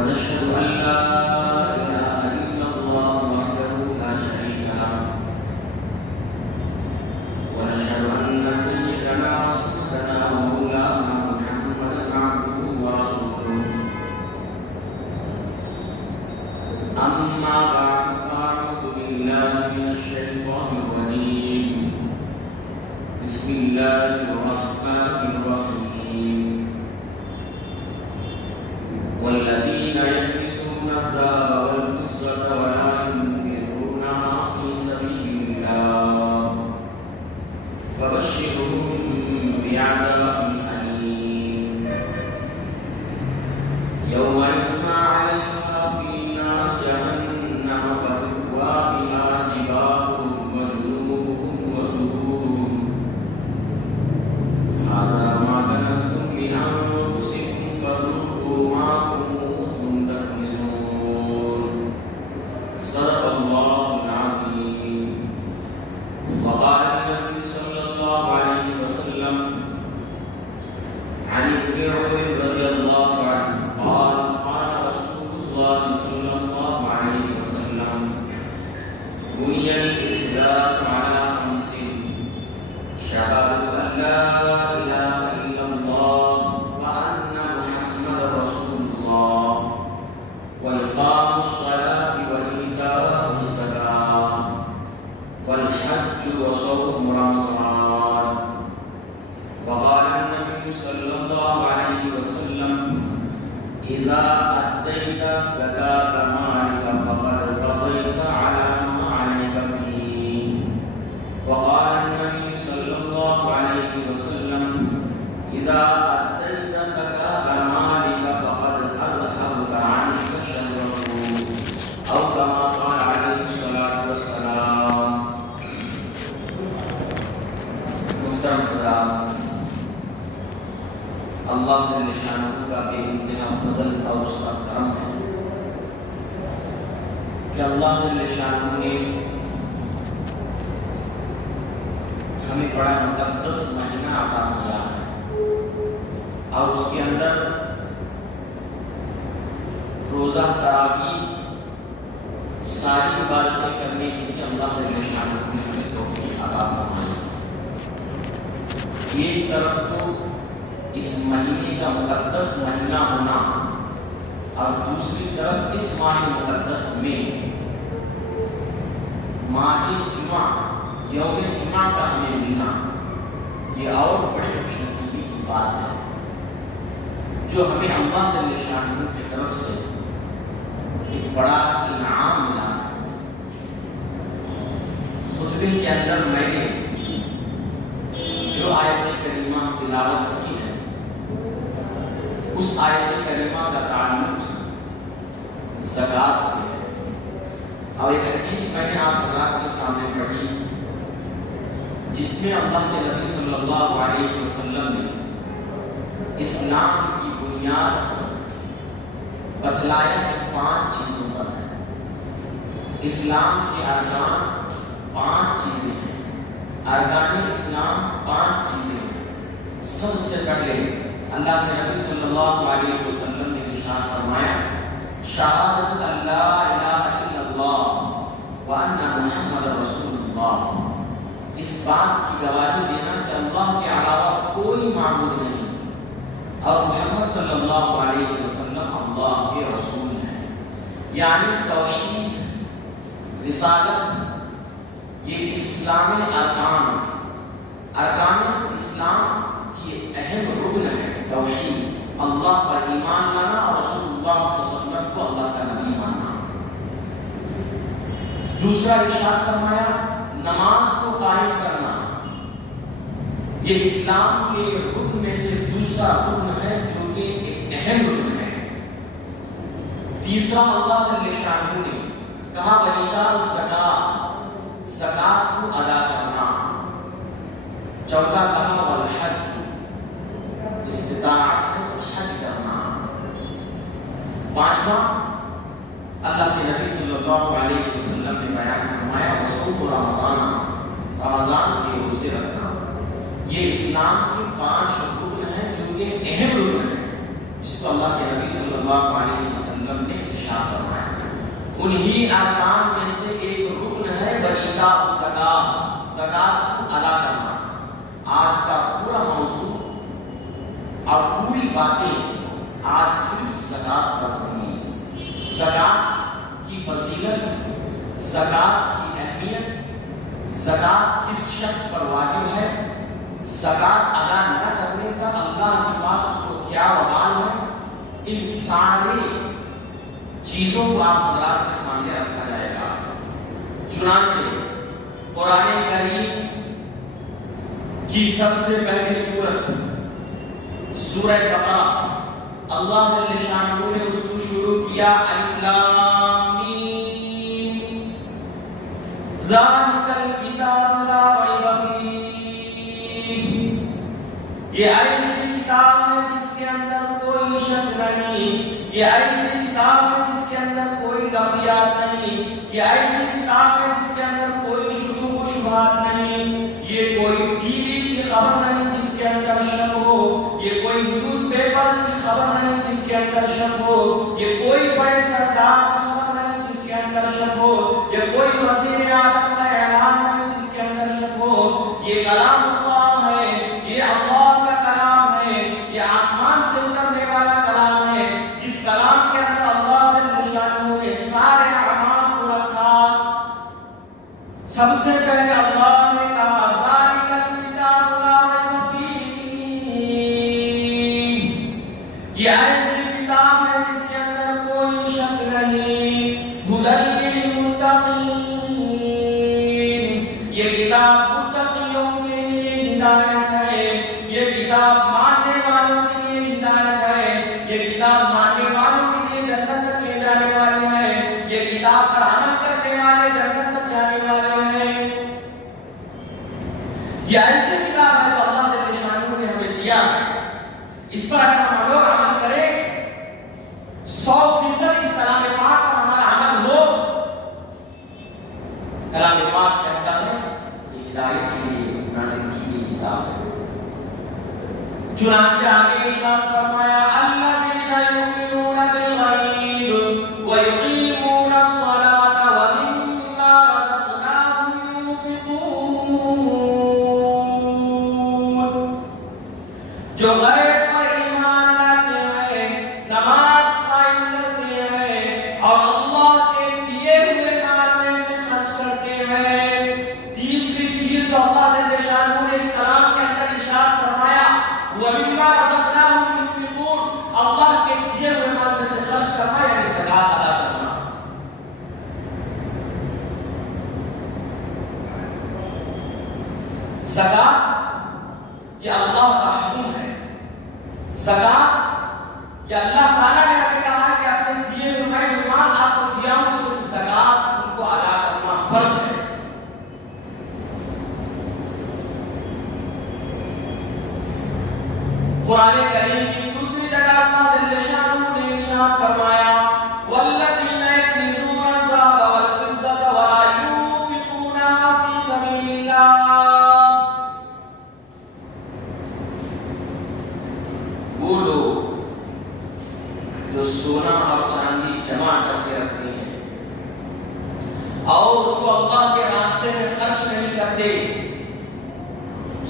ونشهد أن لا إله إلا الله وحده لا شريك له ونشهد أن سيدنا وسندنا ومولانا محمدا عبده ورسوله أما بعد فأعوذ بالله من الشيطان الرجيم بسم الله الرحمن الرحيم والذين يكنزون الذهب والفضة ولا ينفقونها في سبيل الله فبشرهم بعذاب أليم يوم يحمى عليها في نار جهنم فتكوى بها جباههم وجنوبهم وظهورهم هذا ما كنزتم لأنفسكم فذوقوا ما كنتم تكنزون صدق الله العظيم. وقال النبي صلى الله عليه وسلم عن ابن عمر رضي الله عنه قال قال رسول الله صلى الله عليه وسلم بني الإسلام على خمس شهادة أن لا إله إلا الله وأن محمدا رسول الله وإقام الصلاة وإيتاء الزكاة والحج وصوم رمضان. وقال النبي صلى الله عليه وسلم إذا أديت زكاة مالك فقد رضيت على ما عليك فيه. وقال النبي صلى الله عليه وسلم إذا أديت زكاة مالك فقد أذهبت عنك شره أو كما قال عليه الصلاة والسلام. محترم حضرات، اللہ جل شانہ کا بے انتہا فضل اور اس کا کرم ہے کہ اللہ جل شانہ نے ہمیں بڑا مقدس مہینہ عطا کیا ہے اور اس کے اندر روزہ تراویح ساری عبادتیں کرنے کے لیے اللہ جل شانہ نے ہمیں توفیق عطا فرمائی. ایک طرف تو اس مہینے کا مقدس مہینہ ہونا اور دوسری طرف اس ماہ مقدس میں ماہ جمعہ یوم جمعہ کا ہمیں ملنا، یہ اور بڑی خوش نصیبی کی بات ہے جو ہمیں اللہ جل شانہ کی طرف سے ایک بڑا انعام ملا. خطبے کے اندر میں نے جو آیت کریمہ تلاوت کی ہے اس آیت کریمہ کا تعلق زکوٰۃ سے ہے اور ایک حدیث میں نے آپ حضرات کے سامنے پڑھی جس میں اللہ کے نبی صلی اللہ علیہ وسلم نے اسلام کی بنیاد بتلایا کہ 5 چیزوں پر ہے. اسلام کے ارکان 5 چیزیں ہیں. ارکان اسلام 5 چیزیں ہیں. سب سے پہلے اللہ کے نبی صلی اللہ علیہ وسلم نے ارشاد فرمایا شہادت ان لا الہ الا اللہ وان محمد رسول اللہ. اس بات کی گواہی دینا کہ اللہ کے علاوہ کوئی معبود نہیں اور محمد صلی اللہ علیہ وسلم اللہ کے رسول ہیں. یعنی توحید، رسالت، یہ اسلام ارکان اسلام کی اہم رکن ہے. توحید، اللہ پر ایمان لانا اور رسول اللہ صلی اللہ علیہ وسلم کو اللہ کا نبی ماننا. دوسرا ارشاد فرمایا نماز کو قائم کرنا. یہ اسلام کے رکن میں سے دوسرا رکن ہے جو کہ ایک اہم رکن ہے. تیسرا اللہ جل شانہ نے کہا وَإِيتَاءُ الزَّكَاةِ، زکوٰۃ کو ادا کرنا. چوتھا کہا والحج، استطاعت ہے تو حج کرنا. پانچواں اللہ کے نبی صلی اللہ علیہ وسلم نے بیان فرمایا وصوم رمضان، رمضان کے روزے رکھنا. یہ اسلام کے 5 رکن ہیں جو کہ اہم رکن ہیں جس کو اللہ کے نبی صلی اللہ علیہ وسلم وسلم نے ارشاد فرمایا انہی ارکان میں سے ایک رکن ہے وَإِيتَاءُ الزَّکَاۃ، زکات کو ادا کرنا۔ آج کا پورا موضوع اور پوری باتیں آج صرف زکات پر ہوں گی۔ زکات کی فضیلت، زکات کی اہمیت، زکات کس شخص پر واجب ہے، زکات ادا نہ کرنے کا اللہ کے پاس اس کو کیا وبال ہے، ان سارے چیزوں کو آپ حضرات کے سامنے رکھا جائے گا۔ چنانچہ قرآن کریم کی سب سے پہلی سورت سورہ بقرہ، اللہ جل شانہ نے اس کو شروع کیا الف لام میم ذالک الکتاب لا ریب فیہ، یہ ایسی کتاب ہے جس کے اندر کوئی شک نہیں، یہ ایسی کتاب ہے جس کے اندر کوئی لغویات نہیں، یہ ایسی کتاب ہے جس کے اندر کوئی شکوک و شبہات نہیں، یہ کوئی ٹی وی کی خبر نہیں جس کے اندر شک ہو، یہ کوئی نیوز پیپر کی خبر نہیں جس کے اندر شک ہو، یہ کوئی بڑے سردار کی خبر نہیں جس کے اندر شک ہو، یہ کوئی وزیر اعظم کا اعلان نہیں جس کے اندر شک ہو، یہ کلام اللہ ہے، یہ اللہ کا کلام ہے، یہ آسمان سے اترنے والا کلام ہے، جس کلام کے اندر اللہ جل شانہ نے سارے اعمال کو رکھا۔ سب سے پہلے اللہ نے کہا ذالک الکتاب لا ریب فیہ، یہ ایسی کتاب ہے جس کے اندر کوئی شک نہیں، ھدی للمتقین، یہ کتاب متقیوں کے لیے ہدایت ہے، یہ کتاب ماننے والوں کے لیے ہدایت ہے، یہ کتاب ماننے والوں کے لیے جنت تک لے جانے والی ہے، یہ کتاب پر عمل کرنے والے جنت تک جانے والے ہیں۔ یہ ایسی کتاب ہے جو اللہ جل شانہ نے ہمیں دیا ہے، اس پر اگر ہم لوگ عمل کریں 100% اس کلام پاک پر ہمارا عمل ہو، کلام پاک کہتا ہے یہ ہدایت کے لیے نازل کی گئی کتاب ہے۔ چنانچہ آگے ارشاد فرمایا الذین یؤمنون بالغیب ویقیمون الصلاۃ ومما رزقناہم ينفقون، جو غیب پر ایمان لاتے ہیں، نماز قائم کرتے ہیں اور اللہ کے دیے ہوئے مال میں سے خرچ کرتے ہیں۔ تیسری چیز جو اللہ جل شانہ نے اس کلام کے اندر ارشاد فرمایا وَمِمَّا رَزَقْنَاهُمْ يُنْفِقُونَ، اللہ کے دیے ہوئے مال میں سے خرچ کرنا یعنی زکات ادا کرنا۔ زکات یہ اللہ کا حکم ہے، زکات یہ اللہ تعالیٰ نے ہمیں کہا ہے کہ اپنے دیے ہوئے میں جو مال آپ کو دیا ہوں اس میں سے زکات تم کو ادا کرنا فرض ہے۔ قرآن کریم کی دوسری جگہ اللہ جل شانہ نے ارشاد فرمایا والذین یکنزون الذهب والفضة ولا ينفقونها في سبیل اللہ، وہ لوگ جو سونا اور چاندی جمع کر کے رکھتے ہیں اور اس کو اللہ کے راستے میں خرچ نہیں کرتے،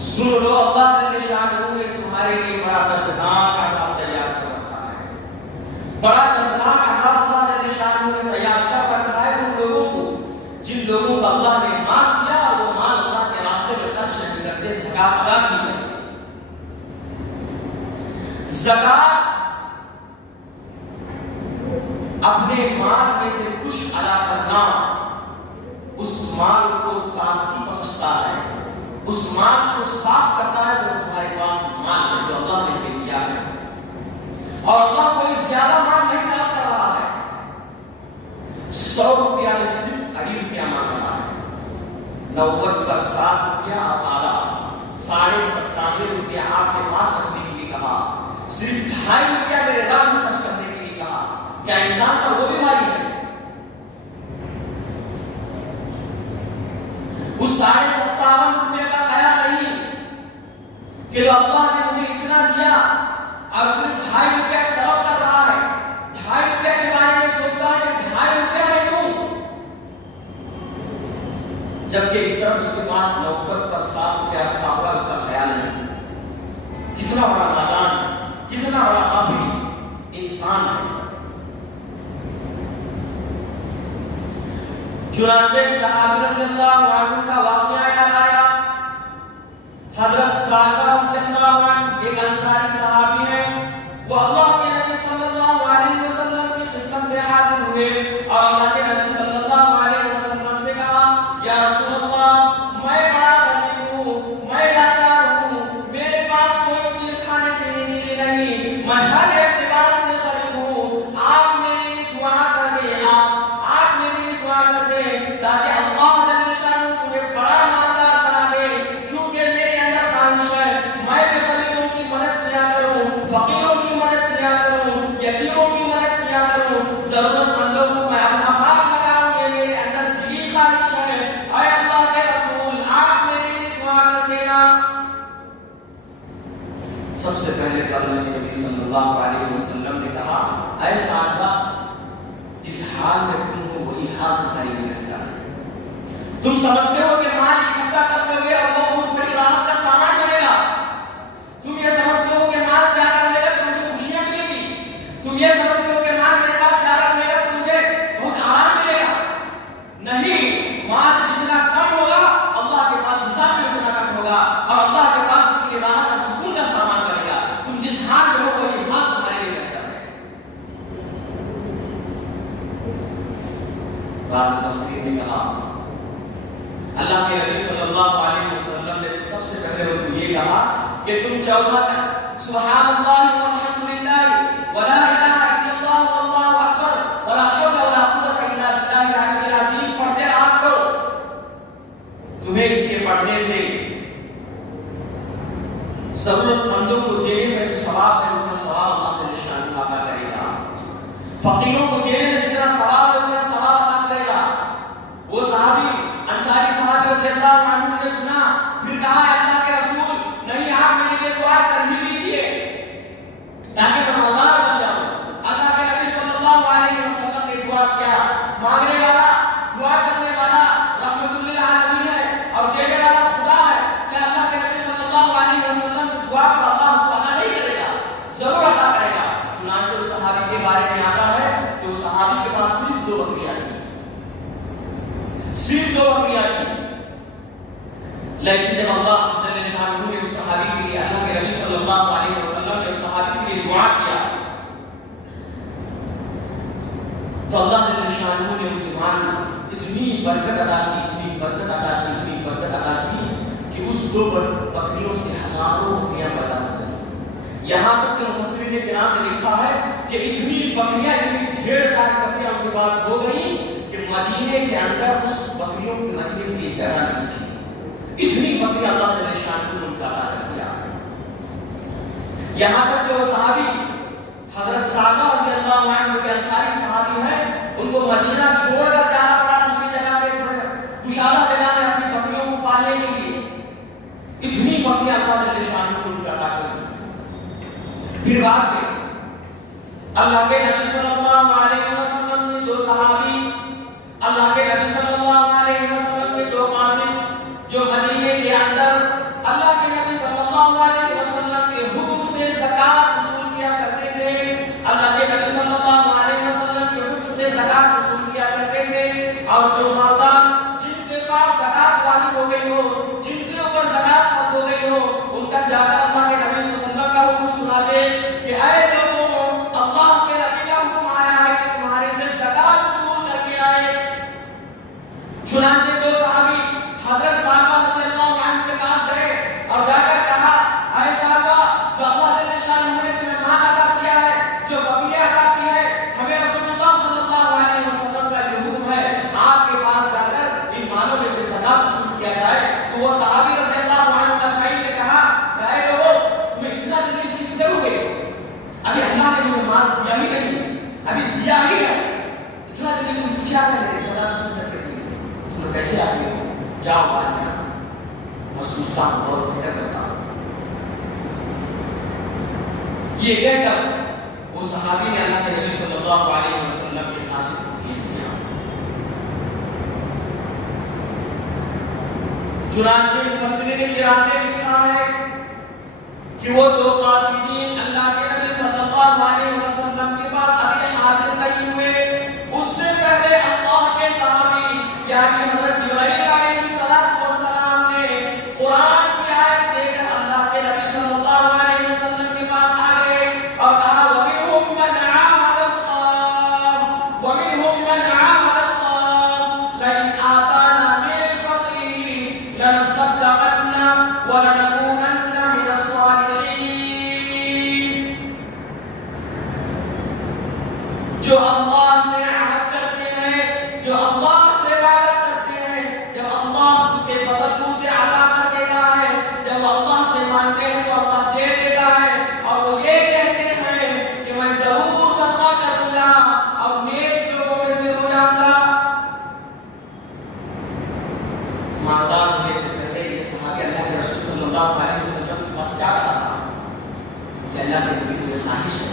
سن لو اللہ جل شانہ نے تمہارے لیے بڑا دردناک عذاب تیار کر رکھا ہے، بڑا دردناک عذاب اللہ جل شانہ نے تیار کر رکھا ہے ان لوگوں کو جن logوں کو اللہ نے مال دیا اور وہ مال اللہ کے راستے میں خرچ نہیں کرتے، زکات ادا نہیں کرتے۔ زکات اپنے مال میں سے کچھ ادا کرنا اس مال کو تازگی بخشتا ہے، اس مال کو صاف کرتا ہے جو تمہارے پاس مال ہے جو اللہ نے ہمیں دیا ہے، اور اللہ کوئی زیادہ مال نہیں طلب کر رہا ہے، 100 روپیہ میں صرف 2.5 روپیہ مانگ رہا ہے، 90 پر 7 روپیہ اور آدھا 97.5 روپیہ آپ کے پاس رکھنے کے لیے کہا، صرف 2.5 روپیہ میرے راہ میں خرچ کرنے کے لیے کہا۔ کیا انسان کا وہ بھی بھاری ہے؟ اس 57.5 روپیہ کا خیال نہیں کہ جو اللہ نے مجھے اتنا دیا اور صرف 2.5 روپیہ طلب کر رہا ہے، 2.5 روپیہ کے بارے جبکہ اس طرف اس کے پاس نوبت پر 7 روپیہ رکھا ہوا اس کا خیال نہیں. کتنا بڑا نادان، کتنا بڑا غافل انسان ہے. چنانچہ صحابی رضی اللہ عنہ کا واقعہ یاد آیا. حضرت سالبہ رضی اللہ عنہ ایک انصاری صحابی ہیں، وہ اللہ کے نبی صلی اللہ علیہ وسلم کی خدمت میں حاضر ہوئے اور اللہ کے نبی صلی اللہ علیہ وسلم سے کہا، یا رسول اللہ، میں بڑا غریب ہوں، میں لاچار ہوں، میرے پاس کوئی چیز کھانے پینے کے لیے نہیں، میں ہر اعتبار سے غریب ہوں، آپ میرے لیے دعا کر دیں، آپ میرے لیے دعا کر دیں تاکہ اللہ جل شانہ مجھے بڑا مالدار بنا دے، کیونکہ میرے اندر خواہش ہے میں بھی غریبوں کی مدد کیا کروں، فقیروں کی مدد کیا کروں، یتیموں کی مدد کیا کروں، ضرورت مندوں کو میں اپنا مال لگاؤں، یہ میرے اندر دلی خواہش ہے. اے اللہ کے رسول، آپ میرے لیے دعا کر دینا. سب سے پہلے تو اللہ کے نبی صلی اللہ علیہ وسلم نے کہا، اے سعدہ، جس حال میں تم ہو وہی حال تمہارے لیے بہتر ہے. تم سمجھتے ہو کہ مال اکٹھا کر لو گے اور وہ بہت بڑی راحت کا سامان بنے گا. تم یہ سمجھتے ہو کہ مال زیادہ رہے گا تو مجھے خوشیاں ملے گی. تم یہ سمجھتے ہو کہ مال میرے پاس زیادہ رہے گا تو مجھے بہت آرام ملے گا. نہیں، مال جتنا کم ہوگا اللہ کے پاس حساب میں اتنا کم ہوگا اور اللہ کے پاس اس کی راحت اور سکون کا سامان بنے گا. تم جس حال میں ہو وہی حال تمہارے لیے بہتر ہے. بعض مفسرین نے کہا، اللہ کے نبی صلی اللہ علیہ وسلم نے تو سب سے پہلے ان کو یہ کہا کہ تم چوتھا تک سبحان اللہ والحمدللہ ولا الہ الا اللہ واللہ اکبر ولا حول ولا قوت الا باللہ العلی العظیم پڑھتے رہا کرو. تمہیں اس کے پڑھنے سے ضرورت مندوں کو دینے میں جو ثواب ہے اتنا ثواب اللہ جل شانہ عطا کرے گا. فقیروں کو دینے میں جتنا ثواب ہے اتنا ثواب عطا کرے گا. وہ صحابی انصاری صحابی رضی اللہ عنہ نے سنا، پھر کہا، اللہ کے رسول، نہیں، آپ میرے لیے دعا کر ہی دیجیے تاکہ میں مالدار بن جاؤں. اللہ کے نبی صلی اللہ علیہ وسلم نے دعا کیا. مانگنے والا، دعا کرنے والا رحمت للعالمین ہے اور دینے والا خدا ہے. کیا اللہ کے نبی صلی اللہ علیہ وسلم کی دعا کو اللہ اس کو عطا نہیں کرے گا؟ ضرور عطا کرے گا. چنانچہ اس صحابی کے بارے میں آتا ہے کہ اس صحابی کے پاس صرف 2 بکریاں تھیں، صرف 2 بکریاں تھیں. لیکن جب اللہ جل شانہ نے اس صحابی کے لیے، اللہ کے نبی صلی اللہ علیہ وسلم نے اس صحابی کے لیے دعا کیا تو اللہ جل شانہ نے ان کی مان اتنی برکت عطا کی، اتنی برکت عطا کی، اتنی برکت عطا کی کہ اس 2 بکریوں سے ہزاروں بکریاں پیدا ہو گئیں. یہاں تک کہ مفسرین کرام نے لکھا ہے کہ اتنی بکریاں، اتنی ڈھیر ساری بکریاں ان کے پاس ہو گئیں کہ مدینے کے اندر اس بکریوں کے رکھنے کے لیے جگہ نہیں تھی. اتنی بکریاں اللہ جل شانہ نے ان کا عطا کر دیا. یہاں تک کہ وہ صحابی حضرت سالبہ رضی اللہ عنہ کے انصاری صحابی ہیں، ان کو مدینہ چھوڑ کر جانا پڑا دوسری جگہ پہ، تھوڑے کشادہ جگہ میں اپنی بکریوں کو پالنے کے لیے. اتنی بکریاں اللہ جل شانہ نے ان کا عطا کر دی. پھر بعد میں اللہ کے نبی صلی اللہ علیہ وسلم نے 2 صحابی، اللہ کے نبی صلی اللہ علیہ وسلم کے 2 قاسم جو مدینے کے اندر اللہ کے نبی صلی اللہ علیہ وسلم کے حکم سے زکات وصول کیا کرتے تھے، اللہ کے نبی صلی اللہ علیہ وسلم کے حکم سے زکات وصول کیا کرتے تھے. اور جو مالدار جن کے پاس زکات واجب ہو گئی ہو، جن کے اوپر زکات فرض ہو گئی ہو، ان تک جا کر اللہ کے نبی صلی اللہ علیہ وسلم کا حکم سناتے کہ اے لوگوں، اللہ کے نبی کا حکم آیا ہے کہ تمہارے سے زکات وصول کر کے آئے. چنانچہ 2 صحابی حضرت سالبہ رضی اللہ عنہ کے پاس گئے اور جا کر کہا، اے سالبہ، جو اللہ جل شانہ نے تمہیں مال عطا کیا ہے، جو بکریاں عطا کی ہے، ہمیں رسول اللہ صلی اللہ علیہ وسلم کا یہ حکم ہے آپ کے پاس جا کر ان مالوں میں سے زکات وصول کیا جائے. تو وہ صحابی رضی اللہ عنہ نے کہا، اے لوگوں، تمہیں اتنا جلدی اس کی فکر ہو گئی؟ ابھی اللہ نے مجھے مال دیا ہی نہیں، ابھی دیا ہی ہے، اتنا جلدی تم پیچھے آ گئے میرے زکات وصول کرنے کے لیے؟ تم لوگ کیسے آ گئے؟ جاؤ بعد میں آنا. میں سوچتا ہوں اور فکر کرتا ہوں. یہ کہہ کر وہ صحابی نے اللہ کے نبی صلی اللہ علیہ وسلم کے قاصد کو بھیج دیا. چنانچہ مفسرین کرام نے لکھا ہے کہ وہ دو قاصدین اللہ کے نبی صلی اللہ علیہ وسلم کے پاس ابھی حاضر نہیں ہوئے، اس سے پہلے اللہ کے صحابی یعنی حضرت جبرائیل علیہ السلام نے قرآن کی آیت لے کر اللہ کے نبی صلی اللہ علیہ وسلم کے پاس آ گئے اور کہا وَمِنْهُمْ مَنْ عَاهَدَ اللَّهُ وَمِنْهُمْ مَنْ عَاهَدَ اللَّهُ لَئِنْ آتَانَا مِنْ فَضْلِهِ لَنَصَدَّقَنَّ وَلَنَكُونَنَّ مِنَ الصَّالِحِينَ۔ جو اللہ سے عہد کرتے ہیں، جو اللہ سے وعدہ کرتے ہیں، جب اللہ اس کے فضل کو سے عطا کر دیتا ہے، جب اللہ سے مانگتے ہیں تو اللہ دے دیتا ہے، اور وہ یہ کہتے ہیں کہ میں ضرور صدقہ کروں گا اور نیک لوگوں میں سے ہو جاؤں گا۔ مالدار ہونے سے پہلے یہ صحابی اللہ کے رسول صلی اللہ علیہ وسلم کے پاس کیا کہا تھا کہ اللہ کے نبی مجھے خواہش ہے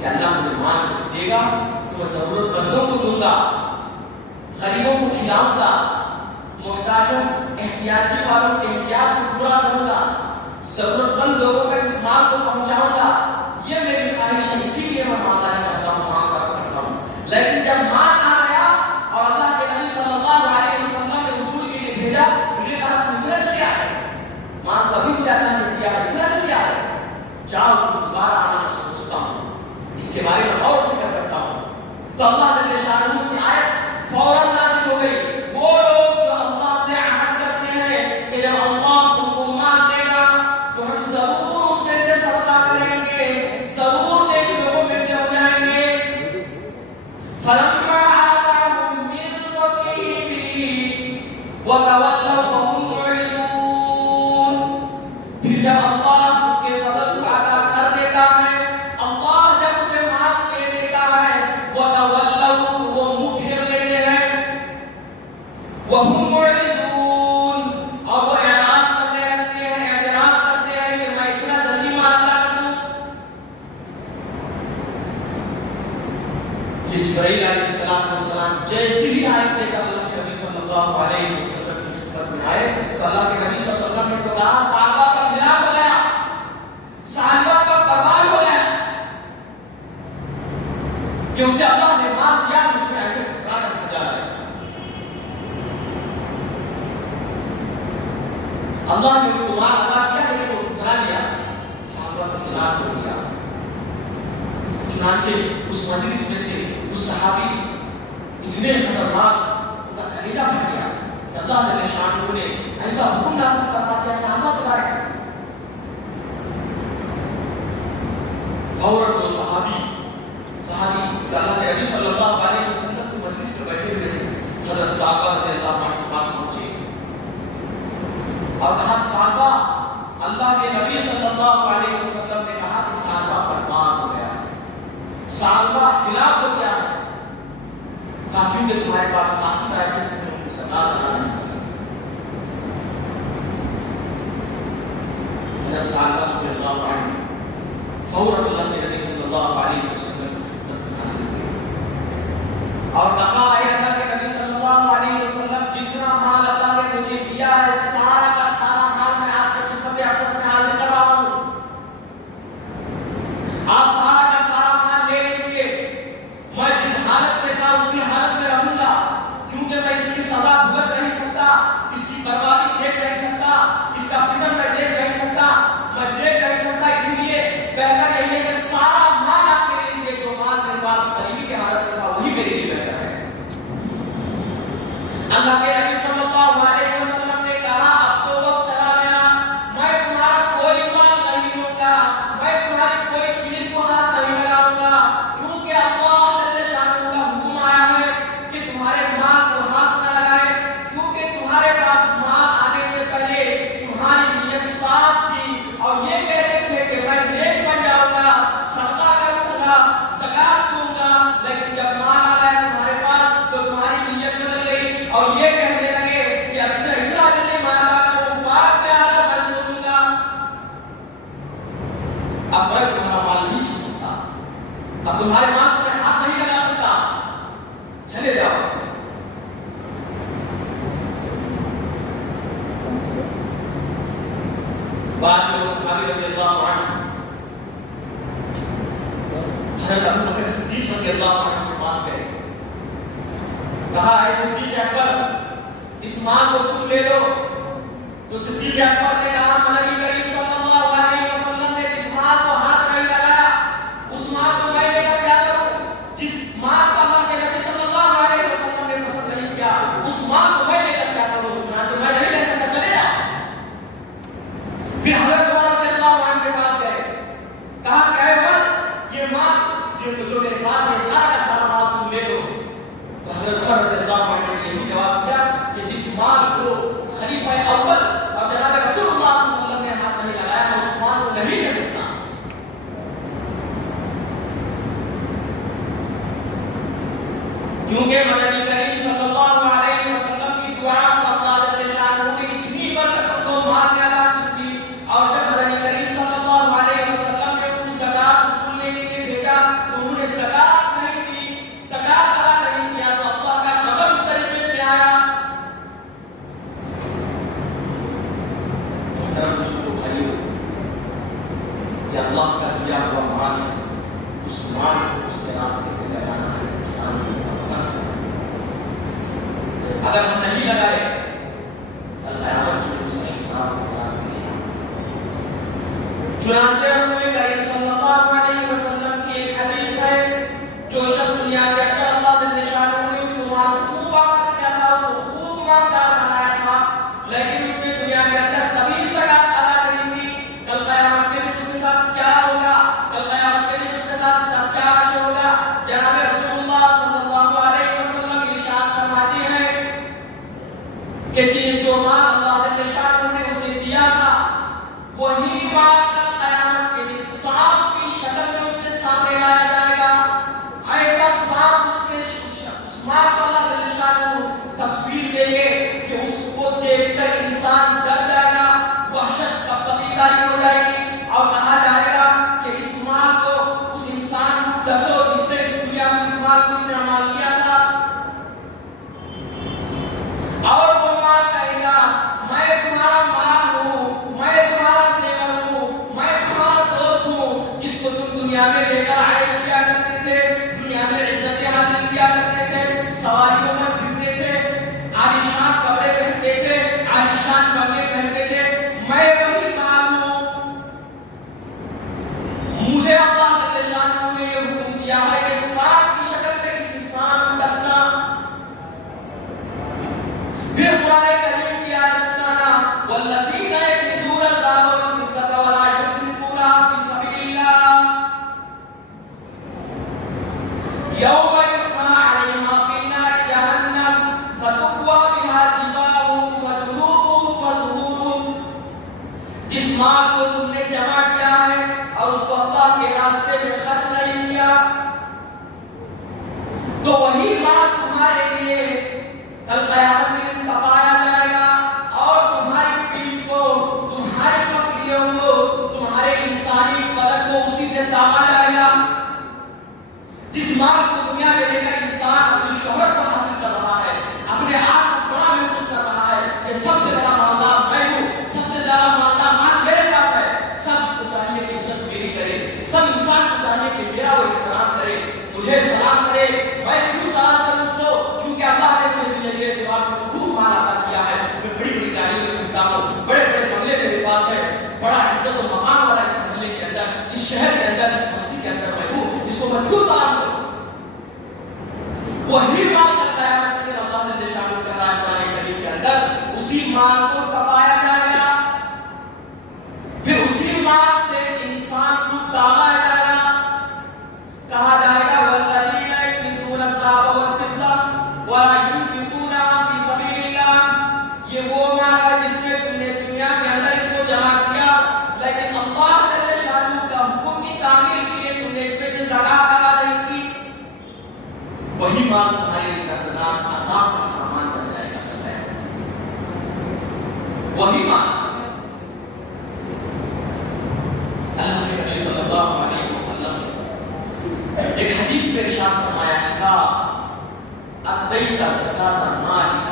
کہ اللہ مجھے مال دے گا تو میں ضرورت مندوں کو دوں گا، غریبوں کو کھلاؤں گا، محتاجوں احتیاجی والوں کے احتیاج کو پورا کروں گا، ضرورت مند لوگوں تک اس مال کو پہنچاؤں گا، یہ میری خواہش ہے، اسی لیے میں مالداری چاہتا ہوں، مال کرتا ہوں۔ لیکن جب مال آ گیا اور اللہ کے نبی صلی اللہ علیہ وسلم نے حصول کے لیے بھیجا تو یہ کہا تم اتنا جلدی آ گئے، مال تو ابھی بھی اللہ نے دیا ہے، اتنا جلدی آ گئے، جاؤ تم دوبارہ آنا میں سوچتا ہوں، اس کے بارے میں اور فکر کرتا ہوں۔ تو اللہ جل شانہ کی آیت فوراً نازل ہو گئی، وہ لوگ جو اللہ سے عہد کرتے ہیں کہ جب اللہ تم کو مال دے گا تو ہم ضرور اس میں سے صدقہ کریں گے، ضرور نیک لوگوں میں سے ہو جائیں گے۔ فَلَمَّا آتَاهُم مِّن فَضْلِهِ وَتَوَلَّوْا وَهُمْ مُعْرِضُونَ، پھر جب اللہ اس کے فضل کو عطا کر دیتا ہے، اللہ جب اسے مال دے دیتا ہے، وَتَوَلَّوْا تو وہ منہ پھیر لیتے ہیں، وَهُمْ مُعْرِضُونَ اور وہ اعراض کرنے لگتے ہیں، اعتراض کرتے ہیں کہ میں اتنا جلدی مال عطا کر دوں۔ یہ جبرائیل علیہ السلام جیسی بھی آیت لے کر اللہ کے نبی صلی اللہ علیہ وسلم کی خدمت میں آئے تو اللہ کے نبی صلی اللہ علیہ وسلم نے تو کہا صحابہ کا خلاف ہو گیا، صحابہ کا برباد ہو گیا کہ اسے اللہ نے مال دیا تو اس نے ایسے ٹھکرا کر بھیجا ہے۔ اللہ نے اس کو مال عطا کیا لیکن وہ ٹھکرا دیا، صحابہ کا خلاف ہو گیا۔ چنانچہ اس مجلس میں سے اس صحابی اتنے خطرناک ان کا کلیجہ پھٹ گیا کہ اللہ جل شانہ نے ایسا حکم نازل فرما دیا صحابہ کے بارے میں۔ فوراً وہ صحابی جو اللہ کے نبی صلی اللہ علیہ وسلم کی مجلس میں بیٹھے ہوئے تھے، حضرت صحابہ رضی اللہ عنہ کے پاس پہنچے اور کہا صحابہ اللہ کے نبی صلی اللہ علیہ وسلم نے کہا کہ صحابہ برباد ہو گیا ہے، صحابہ ہلاک ہو گیا ہے، کہا کیونکہ تمہارے پاس قاصد آئے تھے تم نے ان کو سردار بنا دیا۔ حضرت صحابہ رضی اللہ عنہ فوراً اللہ کے نبی صلی اللہ علیہ وسلم کی خدمت میں حاضر ہوئے اور کہا اے اللہ کے نبی صلی اللہ علیہ وسلم جتنا مال اللہ نے مجھے دیا ہے سارا کا سارا مال میں آپ کی خدمت اقدس میں حاضر کر رہا ہوں، آپ سارا کا سارا مال لے لیجیے، میں جس حالت میں تھا اسی حالت میں رہوں گا، کیونکہ میں اس کی سزا بھگت نہیں سکتا، اس کی بربادی دیکھ نہیں سکتا، اس کا فتن میں دیکھ نہیں سکتا، اسی لیے بہتر یہی ہے کہ سارا مال آپ لے لیجیے، جو مال میرے پاس غریبی کے حالت میں تھا وہی میرے لیے بہتر ہے۔ اللہ کے نبی صلی اللہ علیہ وسلم نے کہا اب تو وقت چلا گیا، میں تمہارا کوئی مال نہیں لوں گا، میں تمہاری کوئی چیز کو ہاتھ نہیں لگاؤں گا، کیونکہ اللہ جل شانہ کا حکم آیا ہے کہ تمہارے مال کو ہاتھ نہ لگائے، کیونکہ تمہارے پاس مال آنے سے پہلے تمہاری نیت صاف تھی اور یہ کہتے تھے کہ میں نیک بن جاؤں گا، صدقہ کروں گا، زکات دوں گا، لیکن جب مال آ گیا تمہارے پاس تو تمہاری نیت بدل گئی اور یہ کہتے صادق رضی اللہ عنہ حضرت ابو بکر صدیق رضی اللہ عنہ کے پاس گئے. کہا اے صدیق اکبر اس مال کو تم لے لو. تو صدیق اکبر نے کہا نبی کریم صلی اللہ علیہ وسلم نے جس مال کو ہاتھ نہیں لگایا اس مال کو میں لے کر کیا کروں؟ جس مال کو اللہ کے نبی صلی اللہ علیہ وسلم نے پسند نہیں کیا اس مال کو میں لے کر کیا کروں؟ چنانچہ میں نہیں لے سکتا, چلے جاؤ. پھر حضرت عمر رضی اللہ عنہ کے پاس گئے. کہا کہ اے عمر یہ مال جو میرے پاس ہے سارا کا سارا مال تم لے لو. تو حضرت عمر رضی اللہ عنہ نے یہی جواب دیا کہ جس مال کو خلیفہ اول اور جناب رسول اللہ صلی اللہ علیہ وسلم نے ہاتھ نہیں لگایا میں اس مال کو نہیں لے سکتا. کیونکہ نبی کریم صلی اللہ علیہ وسلم کی دعا کو اللہ جل شانہ نے اتنی برکت کو مال میں عطا کی تھی. اور جب نبی کریم صلی اللہ علیہ وسلم نے ان زکات وصولنے کے لیے بھیجا تو انہوں نے زکات نہیں دی, زکات ادا نہیں کیا تو اللہ کا غضب اس طریقے سے آیا. محترم دوستو بھائیو, یہ اللہ کا دیا ہوا مال ہے. اس مال کو اس کے راستے پہ لگانا ہے انسان کی فرض ہے. اگر ہم نہیں لگائے قیامت کے اس میں حساب کتاب نہیں. چنانچہ رسول کریم صلی اللہ علیہ وسلم کی ایک حدیث ہے جو شخص دنیا کے اندر اللہ جل شانہ نے اس کو مال خوب عطا کیا تھا, اس کو خوب مالدار بنایا تھا, لیکن اس نے دنیا کے اندر کبھی زکات ادا نہیں کی. کل قیامت کے دن اس کے ساتھ کیا ہوگا؟ کل قیامت کے دن اس کے ساتھ اس کا کیا حشر ہوگا؟ جناب رسول اللہ صلی اللہ علیہ وسلم ارشاد فرماتے ہیں کہ جو مال اللہ جل شانہ نے اسے دیا تھا وہی مال کل قیامت کے دن سانپ کی شکل میں اس کے سامنے لایا جائے گا. ایسا سانپ اس مال کو اللہ جل شانہ تصویر دیں گے کہ اس کو دیکھ کر انسان ڈر جائے گا, وحشت کپکپی طاری ہو جائے گی اور کہا جائے گا کہ اس مال کو اس انسان کو ڈسو جس نے اس دنیا میں اس مال کو استعمال کیا تھا. اور وہ مال کہے گا میں تمہارا مال ہوں, میں تمہارا سیور ہوں, میں تمہارا دوست ہوں جس کو تم دنیا میں لے کر عائش کیا کرتے تھے, دنیا میں عزتیں حاصل کیا کرتے تھے, سواریوں میں پھرتے تھے, عالیشان کپڑے پہنتے تھے, عالیشان بنگلے پہنتے تھے. میں وہی مال ہوں. مجھے اللہ جل شانہ نے یہ حکم دیا ہے کہ سانپ کی شکل میں کسی انسان کو ڈسنا. پھر قرآن کریم کی آیت سنانا والذین یکنزون الذهب والفضة ولا ينفقونها في سبيل الله یوم یحمى علیہا فی نار جہنم فتقوی بها جباہهم وجنوبهم وظہورهم. جس مال کو تم نے جمع کیا ہے اور اس کو اللہ کے راستے میں خرچ نہیں کیا تو وہی مال تمہارے لیے کل قیامت میں تپایا جائے گا اور تمہاری پیٹھ کو, تمہارے مسئلوں کو, تمہارے انسانی بدن کو اسی سے داغا جائے گا. جس مال کو دنیا میں لے کر انسان اپنی شہرت کو حاصل کر رہا ہے, اپنے آپ کو بڑا محسوس کر رہا ہے کہ سب سے بڑا مالدار میں ہوں, سب سے زیادہ مالدار مال میرے پاس ہے. سب کو چاہیے کہ عزت میری کرے, سب انسان کو چاہیے کہ میرا وہ احترام کرے, مجھے سلام کرے. میں کیوں سلام کروں اس کو؟ کیونکہ اللہ نے مجھے دنیا کے اعتبار سے خوب مال عطا کیا ہے. میں بڑی بڑی گاڑیوں میں گھومتا ہوں, بڑے بڑے بنگلے میرے پاس ہے, بڑا عزت و مقام والا اس محلے کے اندر, اس شہر کے اندر, اس بستی کے اندر میں ہوں. اس کو میں کیوں سلام کروں؟ وہی مال کا قیامت کے دن اللہ نے شامل کہا ہے قرآن کریم کے اندر اسی مال کو تپایا جائے گا. پھر اسی مال سے انسان کو داغا جائے گا. کہا جائے گا والذین یکنزون الذهب والفضة ولا ينفقونها في سبيل الله. یہ وہ مال ہے جس نے تم نے دنیا کے اندر اس کو جمع کیا لیکن اللہ جل شانہ کا حکم کی تعمیل کے لیے تم نے اس میں سے زکات ادا نہیں کی. وہی مال تمہارے لیے دردناک عذاب کا سامان بن جائے گا. وہی مال اللہ کے نبی صلی اللہ علیہ وسلم نے ایک حدیث میں ارشاد فرمایا اذا ادیت زکات مالک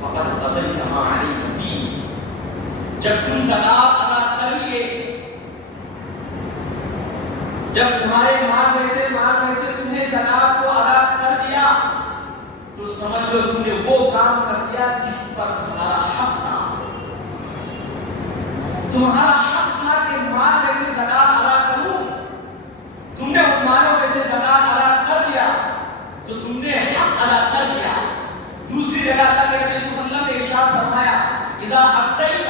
فقد قضیت ما علیک فیہ. جب تم زکات ادا کر لیے جب تمہارے مال میں سے تم نے زکات کو ادا کر دیا تو سمجھ لو تم نے وہ کام کر دیا جس پر تمہارا حق تھا. تمہارا حق تھا کہ مال میں سے زکات ادا کروں. تم نے ان مالوں میں سے زکات ادا کر دیا تو تم نے حق ادا کر دیا. دوسری جگہ اللہ کے نبی صلی اللہ علیہ وسلم نے ارشاد فرمایا اذا ادیت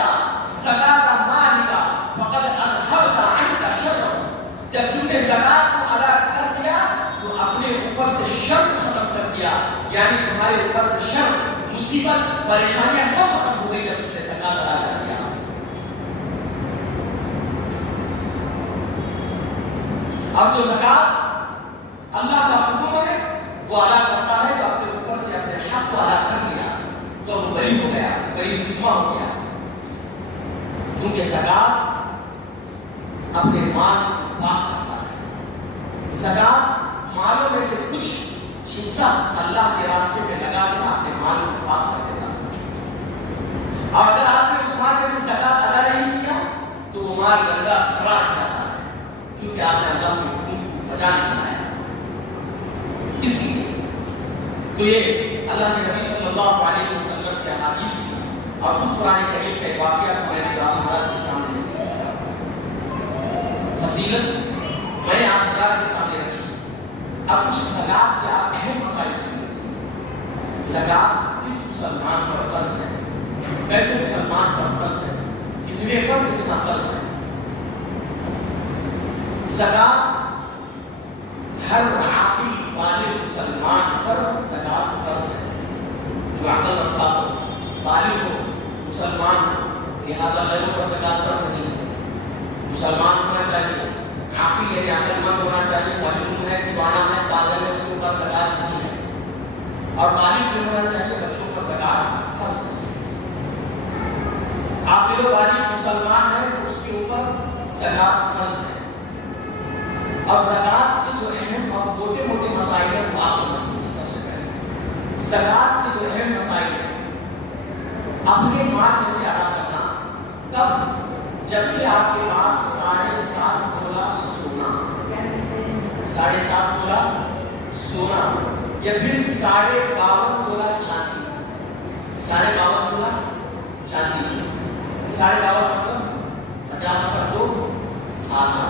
زکات مالک فقد اذهبت عنك شرا. جب تم نے زکات کو ادا کر دیا تو اپنے اوپر سے شر ختم کر دیا. یعنی تمہارے اوپر سے شر, مصیبت, پریشانیاں سب ختم ہو گئی جب تم نے زکات ادا کر دیا. اب جو زکات اللہ کا حکم ہے وہ ادا کرتا ہے تو اپنے اوپر سے اپنے حق کو ادا کر لیا تو وہ غریب ہو گیا, غریب ذمہ ہو گیا. کیونکہ زکات اپنے مال کو پاک کرتا ہے. زکات مالوں میں سے کچھ حصہ اللہ کے راستے میں لگا دینا اپنے مال کو پاک کر دیتا ہے. اور اگر آپ نے اس مال میں سے زکات ادا نہیں کیا تو وہ مال گندا سڑا جاتا ہے کیونکہ آپ نے اللہ کے حکم کو بجا نہیں لایا. اس لیے تو یہ اللہ کے نبی صلی اللہ علیہ وسلم کی حدیث تھی اور خود قرآن کریم کا ایک واقعہ میں نے آپ حضرات کے سامنے ذکر کیا. فضیلت میں نے آپ حضرات کے سامنے رکھی. اب کچھ زکات کے آپ اہم مسائل سنیں. زکات کس مسلمان پر فرض ہے, کیسے مسلمان پر فرض ہے, کتنے پر کتنا فرض ہے. زکات ہر عاقل بالغ مسلمان پر زکات فرض ہے. جو عقل رکھتا ہو, بالغ ہو, مسلمان ہو, لہذا غیروں پر زکات فرض نہیں ہے. مسلمان ہونا چاہیے, عاقل یعنی عقل مند ہونا چاہیے, مجنون ہے, دیوانہ ہے, پاگل ہے, اس کے اوپر زکات نہیں ہے. اور بالغ بھی ہونا چاہیے, بچوں پر زکات فرض ہے. عاقل و بالغ مسلمان ہے تو اس کے اوپر زکات فرض ہے. اور زکات کے جو اہم اور موٹے موٹے مسائل ہیں وہ آپ سمجھ لیجیے. سب سے پہلے زکات کے جو اہم مسائل ہیں اپنے مال میں سے ادا کرنا. کب؟ جبکہ آپ کے پاس 7.5 تولہ سونا, 7.5 تولہ سونا یا پھر 52.5 تولہ چاندی. 52.5 تولہ چاندی, 52.5 مطلب 50 پر 2 آدھا,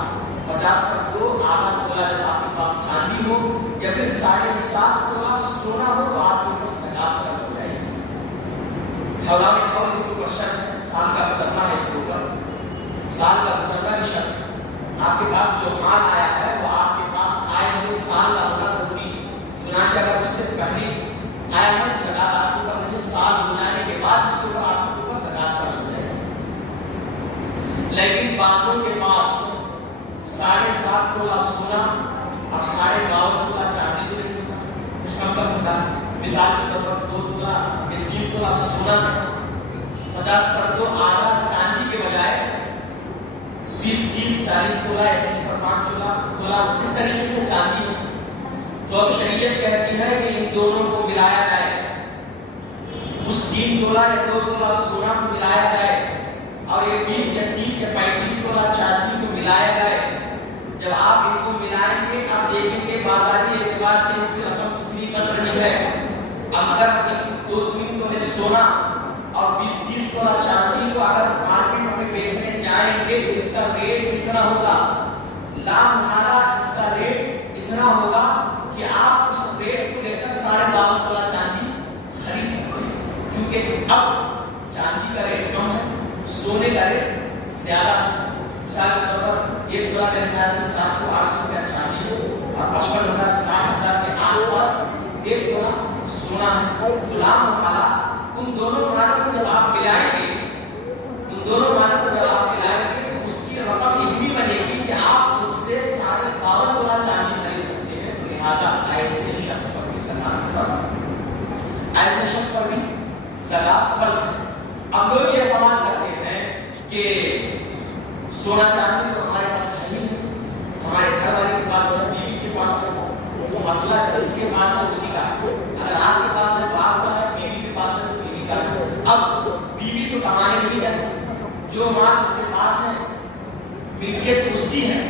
50 پر 2 آدھا تولہ جب آپ کے پاس چاندی ہو یا پھر 7.5 تولہ سونا ہو تو آپ کے اوپر زکات فرض ہو جائے گی. حولان حول اس کے اوپر شرط ہے, سال کا گزرنا ہے اس کے اوپر, سال کا گزرنا بھی شرط ہے. آپ کے پاس جو مال آیا ہے وہ آپ کے پاس آئے ہوئے سال کا ہونا ضروری ہے. چنانچہ اگر اس سے پہلے آیا ہے تو زکات آپ کے اوپر نہیں, سال ہو جانے کے بعد اس کے اوپر آپ کے اوپر زکات فرض ہو جائے گی. لیکن بعضوں کے پاس 7.5 تولہ سونا اور 52.5 تولہ چاندی تو نہیں ہوتا, کچھ کم پر ہوتا ہے. مثال کے طور پر 2 تولہ یا 3 تولہ سونا ہے, 50 پر 2 آدھا چاندی کے بجائے 20, 30, 40 تولہ یا 30 پر 5 تولہ اس طریقے سے چاندی ہے. تو اب شریعت کہتی ہے کہ ان دونوں کو ملایا جائے, اس 3 تولہ یا 2 تولہ سونا کو ملایا جائے اور یہ 20 یا 30 یا 35 تولہ چاندی کو ملایا جائے. جب آپ ان کو ملائیں گے آپ دیکھیں گے بازاری اعتبار سے ان کی رقم کتنی بن رہی ہے. اب اگر 2-3 تولے سونا اور 20-30 تولہ چاندی کو اگر مارکیٹ میں بیچنے جائیں گے تو اس کا ریٹ کتنا ہوگا؟ لامحالہ اس کا ریٹ اتنا ہوگا کہ آپ اس ریٹ کو لے کر 52.5 تولہ چاندی خرید سکتے ہیں, کیونکہ اب چاندی کا ریٹ کم ہے, سونے کا ریٹ زیادہ ہے. مثال کے طور پر 1 تولہ میرے خیال سے 700-800 روپیہ چاندی ہے اور 55,000-60,000 کے آس پاس 1 تولہ سونا ہے. تو لامحالہ ان دونوں مالوں کو جب آپ ملائیں گے, ان دونوں مالوں کو جب آپ ملائیں گے تو اس کی رقم اتنی بنے گی کہ آپ اس سے 52.5 تولہ چاندی خرید سکتے ہیں. تو لہٰذا ایسے شخص پر بھی زکات فرض ہے, ایسے شخص پر بھی زکات فرض ہے. اب لوگ یہ سوال کرتے ہیں کہ سونا چاندی تو ہمارے پاس ہے ہی نہیں, ہمارے گھر والے کے پاس ہے, بیوی کے پاس ہے, تو مسئلہ جس کے پاس ہے اسی کا ہے. اگر آپ کے پاس ہے تو آپ کا ہے, بیوی کے پاس ہے تو بیوی کا ہے. اب بیوی تو کمانے نہیں جاتی, جو مال اس کے پاس ہے ملکیت اس کی ہے,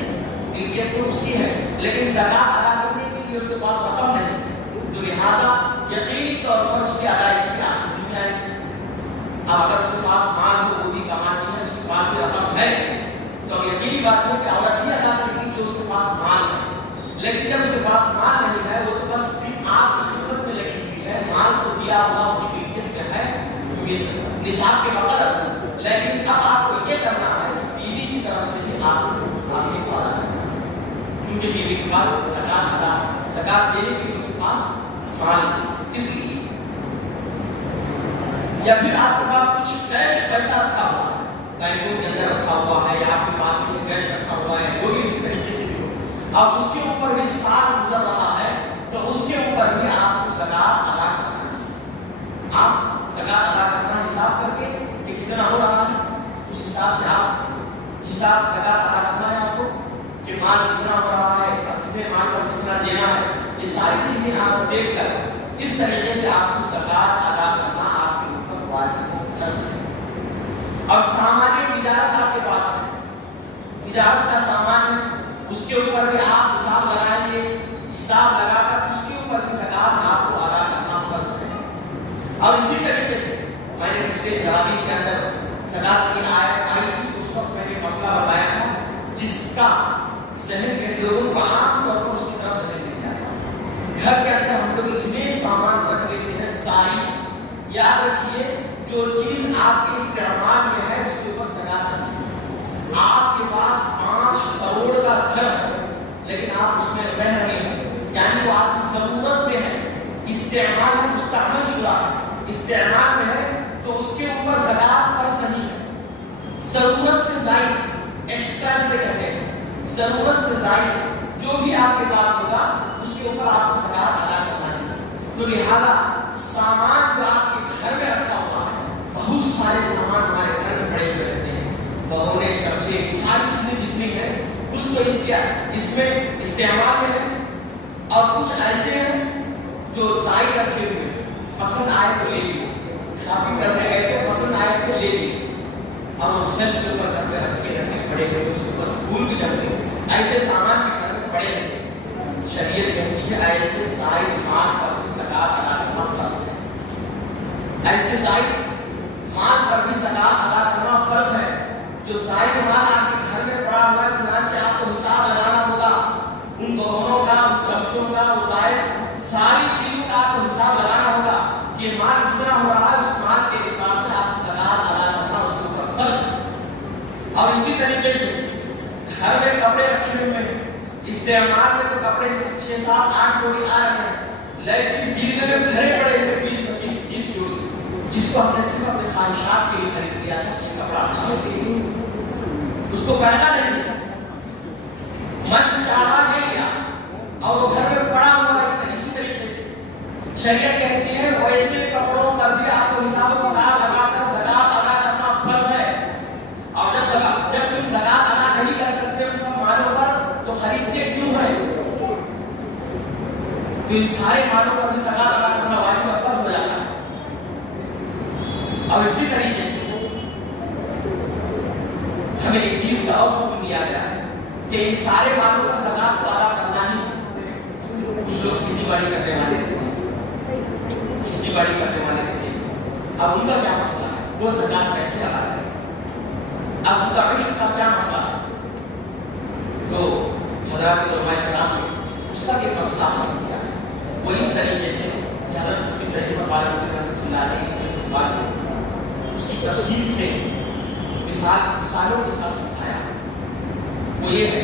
ملکیت تو اس کی ہے، لیکن زکات ادا کرنے کے لیے اس کے پاس رقم نہیں ہے، تو لہٰذا یقینی طور پر اس کی ادائیگی بھی آپ کسی میں آئے گی۔ اب اگر اس کے پاس مال ہو، وہ بھی کماتی ہے، اس کے پاس بھی رقم ہے، تو اب یقینی بات ہے کہ عورت ہی ادا کرے گی جو اس کے پاس مال ہے۔ لیکن جب اس کے پاس مال نہیں ہے، وہ تو بس صرف آپ کی خدمت میں لگی ہوئی ہے، مال تو دیا ہوا اس کی ملکیت میں ہے نصاب کے بقدر، لیکن اب آپ کو یہ کرنا ہے کہ بیوی کی طرف سے بھی آپ آدمی کو ادا کرنا ہے، کیونکہ بیوی کے پاس زکات دینے کے اس کے پاس مال ہے۔ اس لیے یا پھر آپ کے پاس کچھ کیش پیسہ رکھا ہوا ہے، بینکوں کے اندر رکھا ہوا ہے، یا آپ کے پاس کیش رکھا ہوا ہے، جو بھی جس طریقے سے بھی ہو، اب اس کے اوپر بھی سال گزر رہا ہے، تو اس کے اوپر بھی آپ کو زکات ادا کرنا ہے۔ آپ زکات ادا کرنا ہے حساب کر کے کہ کتنا ہو رہا ہے، اس حساب سے آپ حساب زکات ادا کرنا ہے آپ کو کہ مال کتنا ہو رہا ہے اور کتنے مال پر کتنا دینا ہے، یہ ساری چیزیں آپ دیکھ کر اس طریقے سے آپ کو زکات ادا کرنا آپ کے اوپر واجب و فرض ہے۔ اب سامان تجارت آپ کے پاس ہے، تجارت کا سامان ہے، اس کے اوپر بھی آپ حساب لگائیں گے، حساب لگا کر اس کے اوپر بھی زکات آپ کو ادا کرنا فرض ہے۔ اور اسی طریقے سے میں نے اس کے جرابی کے اندر زکات کی آیت آئی تھی، اس وقت میں نے مسئلہ بتایا تھا جس کا ذہن میں لوگوں کو عام طور پر اس کی طرف ذہن نہیں جاتا۔ گھر کے اندر ہم لوگ اتنے سامان رکھ لیتے ہیں، ساری یاد رکھیے جو چیز آپ کے استعمال میں ہے اس کے اوپر زکات نہیں ہے۔ آپ کے پاس 5 کروڑ کا گھر ہے لیکن آپ اس میں رہ رہے ہیں، یعنی وہ آپ کی ضرورت میں ہے، استعمال ہے، مستعمل شدہ ہے، استعمال میں ہے، تو اس کے اوپر زکات فرض نہیں ہے۔ ضرورت سے زائد، ایکسٹرا سے کہتے ہیں، ضرورت سے زائد جو بھی آپ کے پاس ہوگا اس کے اوپر آپ کو زکات ادا کرنا ہے۔ تو لہذا سامان جو آپ کے گھر میں رکھا ہوا ہے، بہت سارے سامان ہمارے گھر میں پڑے ہوئے رہتے ہیں، بھگونے، چمچے، یہ ساری چیزیں جتنی ہیں کچھ تو اس میں استعمال میں ہے، اور کچھ ایسے ہیں جو زائد رکھے ہوئے، پسند آئے تو لے لیے، شاپنگ کرنے گئے تھے، پسند آئے تھے لے لیے، اور وہ سیلف کے اوپر گھر پہ رکھے پڑے ہوئے، اس کے اوپر دھول بھی جم گئے، ایسے سامان بھی گھر میں پڑے رہتے ہیں۔ شریعت کہتی ہے ایسے زائد مال پر بھی زکات ادا کرنا فرض ہے، ایسے زائد مال پر بھی زکات ادا کرنا فرض ہے۔ جو زائد مال آپ کے گھر میں پڑا ہوا ہے، چنانچہ آپ کو حساب لگانا ہوگا، ان بگونوں کا، ان چمچوں کا، اس زائد ساری چیزوں کا آپ کو حساب لگانا ہوگا کہ یہ مال کتنا ہو رہا ہے، اس مال کے اعتبار سے آپ کو زکات ادا کرنا اس کے اوپر فرض ہے۔ اور اسی طریقے سے گھر میں کپڑے رکھے ہوئے ہیں، استعمال میں تو کپڑے 6، 7، 8 جوڑی آ رہے ہیں، لیکن گرنے میں بھرے پڑے ہوئے 20، 25، 30 جوڑی، جس کو ہم نے صرف اپنے خواہشات کے لیے خرید لیا تھا، یہ کپڑا اچھا ہے، اس کو پہنا نہیں، من چاہا لے لیا اور وہ گھر میں پڑا ہوا ہے۔ اسی طریقے سے شریعت کہتی ہے ویسے کپڑوں پر بھی آپ کو حساب و کتاب لگا کر زکات ادا کرنا فرض ہے۔ اور جب تم زکات ادا نہیں کر سکتے ان سب مالوں پر تو خریدتے کیوں ہیں؟ تو ان سارے مالوں پر بھی زکات ادا کرنا واجب اور فرض ہو جاتا ہے۔ اور اسی طریقے سے ہمیں ایک چیز کا اور حکم دیا گیا ہے کہ ان سارے مالوں کا زکات کو ادا کرنا ہی۔ کچھ لوگ کھیتی باڑی کرنے والے رہتے ہیں، کھیتی باڑی کرنے والے رہتے ہیں، اب ان کا کیا مسئلہ ہے، وہ زکات کیسے ادا کریں؟ اب ان کا عشق کا کیا مسئلہ ہے؟ تو حضرات علماء کرام نے اس کا ایک مسئلہ حاصل کیا ہے، وہ اس طریقے سے کہ حضرت مفتی سعید صاحب رحمۃ اللہ علیہ نے اس کی تفصیل سے مثالوں کے ساتھ سمجھایا۔ وہ یہ ہے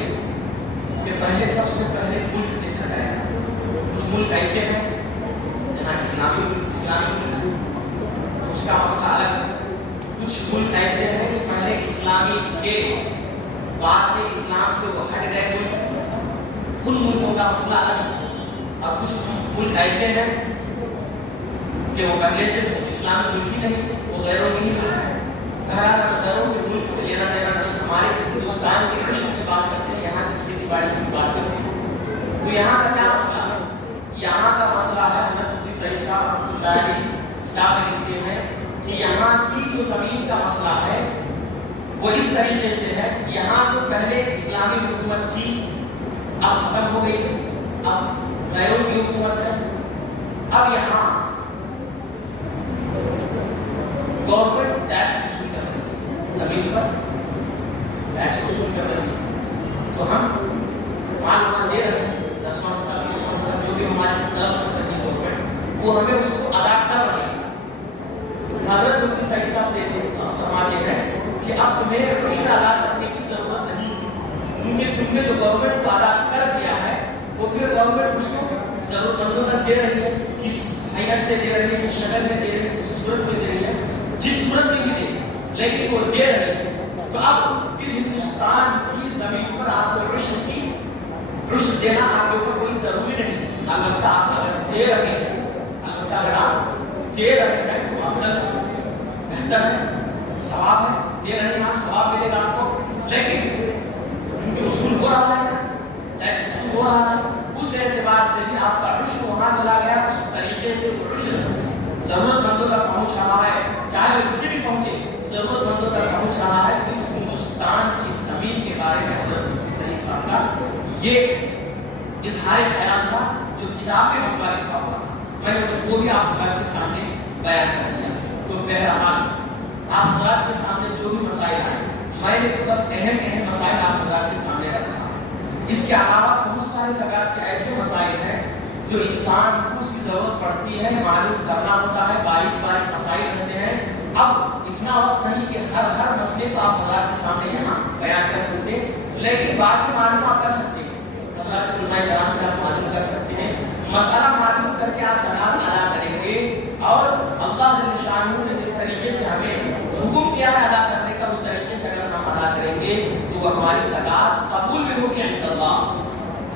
کہ پہلے سب سے پہلے ملک دیکھا جائے، کچھ ملک ایسے ہیں جہاں اسلامی ملک ہے، اس کا مسئلہ الگ ہے۔ کچھ ملک ایسے ہیں کہ پہلے اسلامی تھے، بعد میں اسلام سے وہ ہٹ گئے ملک، ان ملکوں کا مسئلہ الگ ہے۔ اور کچھ ملک ایسے ہیں کہ وہ پہلے سے اسلامی ملک ہی نہیں تھے، وہ غیروں کے ہی ملک ہیں۔ بہرحال غیروں کے ملک سے لینا دینا نہیں، ہمارے اس ہندوستان کے عشق کی بات کرتے ہیں، یہاں کی کھیتی باڑی کی بات کرتے ہیں۔ تو یہاں کا کیا مسئلہ ہے؟ یہاں کا مسئلہ ہے، حضرت مفتی سعید صاحب رحمۃ اللہ علیہ کتاب میں لکھتے ہیں کہ یہاں کی جو زمین کا مسئلہ ہے وہ اس طریقے سے ہے، یہاں تو پہلے اسلامی حکومت تھی، اب ختم ہو گئی ہے، اب غیروں کی حکومت ہے. اب یہاں گورنمنٹ ٹیکس وصول کر رہی ہے، زمین پر ٹیکس وصول کر رہی ہے. تو ہم مال وہاں دے رہے ہیں 10واں حصہ 20واں حصہ جو بھی ہمارے سے طلب کر رہی ہے گورنمنٹ، وہ ہمیں اس کو ادا کر رہے ہیں. حضرت مفتی صحیح صاحب فرماتے ہیں کہ اب تمہیں رشوت ادا کرنے کی ضرورت نہیں، کیونکہ تم نے جو گورنمنٹ کو ادا کر دیا ہے وہ پھر گورنمنٹ اس کو ضرورت مندوں تک دے رہی ہے. کس حیثیت سے دے رہی ہے، کس شکل میں دے رہی ہے، کس صورت میں دے رہی ہے، جس صورت میں بھی دے لیکن وہ دے رہی ہے. تو اب اس ہندوستان کی زمین پر آپ کو رشوت دینا آپ کے اوپر کوئی ضروری نہیں. البتہ آپ اگر دے رہے ہیں، البتہ اگر آپ دے رہے ہیں تو افضل بہتر ہے، ثواب ہے. دے رہے ہیں آپ، ثواب ملے گا آپ کو. لیکن کیونکہ اصول ہو رہا ہے، ٹیکس اصول ہو رہا ہے، اس اعتبار سے بھی آپ کا عشر وہاں چلا گیا. اس طریقے سے وہ عشر ضرورت مندوں تک پہنچ رہا ہے، چاہے وہ جسے بھی پہنچے ضرورت مندوں تک پہنچ رہا ہے. اس ہندوستان کی زمین کے بارے میں حضرت مفتی صحیح صاحب کا یہ اظہار خیال تھا جو کتاب میں مسئلہ لکھا ہوا تھا. میں نے وہ بھی آپ حضرات کے سامنے بیان کر دیا. تو بہرحال آپ حضرات کے سامنے جو بھی مسائل آئے میں نے بس اہم مسائل آپ حضرات کے سامنے رکھا. اس کے علاوہ بہت سارے زکوٰۃ کے ایسے مسائل ہیں جو انسان کو اس کی ضرورت پڑتی ہے، معلوم کرنا ہوتا ہے، باریک مسائل رہتے ہیں. اب اتنا وقت نہیں کہ ہر مسئلے کو آپ حضرات کے سامنے یہاں بیان کر سکتے، لیکن بعد میں معلوم آپ کر سکتے ہیں. حضرات علماء کرام سے آپ معلوم کر سکتے ہیں. مسئلہ معلوم کر کے آپ زکوٰۃ ادا کریں گے اور اللہ جل شانہ نے جس طریقے سے ہمیں حکم کیا ہے ادا کرنے کا اس طریقے سے اگر ہم ادا کریں گے تو وہ ہماری زکوٰۃ قبول بھی ہوگی عند اللہ.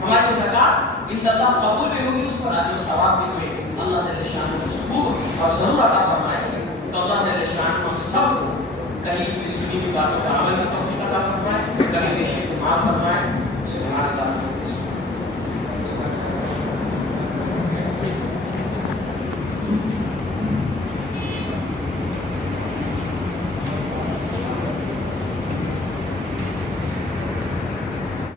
ہماری زکوٰۃ عند اللہ قبول بھی ہوگی، اس پر اجر و ثواب بھی ہوگی. اللہ جل شانہ خوب اور ضرور عطا فرمائیں گے. تو اللہ جل شانہ ہم سب کو کہیں بھی سنی ہوئی باتوں کا